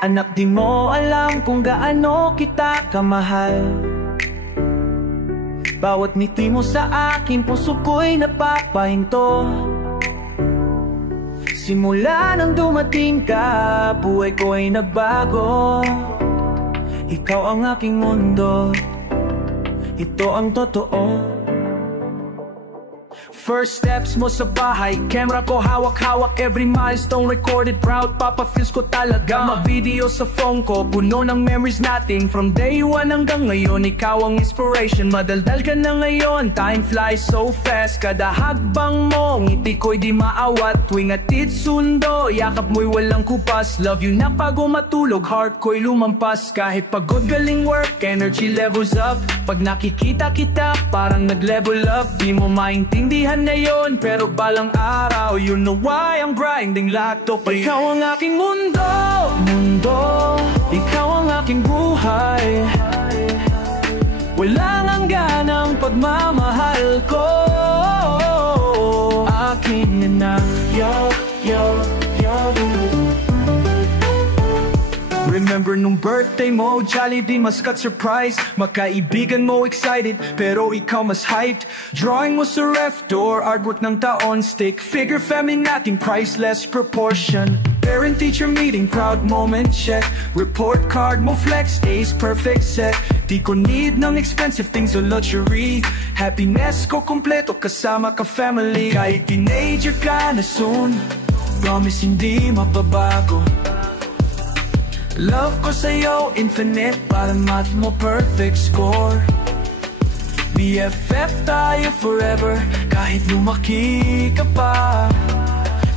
Anak, di mo alam kung gaano kita kamahal. Bawat ngiti mo sa akin, puso ko'y napapahinto. Simula nang dumating ka, buhay ko'y nagbago. Ikaw ang aking mundo, ito ang totoo. First steps mo sa bahay, camera ko hawak-hawak, every milestone recorded, proud papa feels ko talaga. Ma-video sa phone ko, puno ng memories natin. From day one hanggang ngayon, ikaw ang inspiration. Madaldal ka na ngayon, time flies so fast. Kada hagbang mo, ngiti ko'y di maawat. Tuwing atid sundo, yakap mo'y walang kupas. Love you na pag matulog, heart ko'y lumampas. Kahit pagod galing work, energy levels up. Pag nakikita kita, parang nag-level up. Di mo maintindihan ngayon, pero balang araw, you know why I'm grinding like to pay. Ikaw ang aking mundo, ikaw ang aking buhay. Walang hangganang pagmamahal ko. Aking anak, yo. Remember nung birthday mo, Jollibee mascot surprise. Magkaibigan mo excited, pero ikaw mas hyped. Drawing mo sa ref door, artwork ng taon. Stick figure family nating priceless proportion. Parent-teacher meeting, proud moment check. Report card mo flex, ace perfect set. Di ko need ng expensive things or luxury. Happiness ko kompleto kasama ka family. Kahit teenager ka na soon, promise hindi mababago. Love ko sa'yo, infinite, parang math mo perfect score. BFF tayo forever, kahit lumaki ka pa.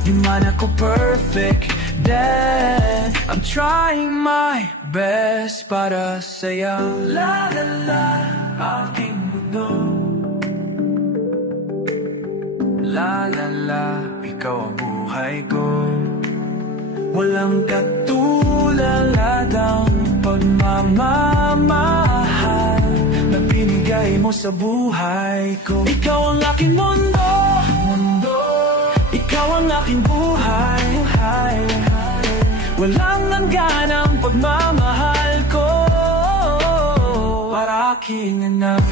Di man ako perfect, then I'm trying my best para sa'yo. La la la, aking mundo. La la la, ikaw ang buhay ko. Walang katulad ang pagmamahal na binigay mo sa buhay ko. Ikaw ang aking mundo, ikaw ang aking buhay. Walang hangganang pagmamahal ko para aking anak.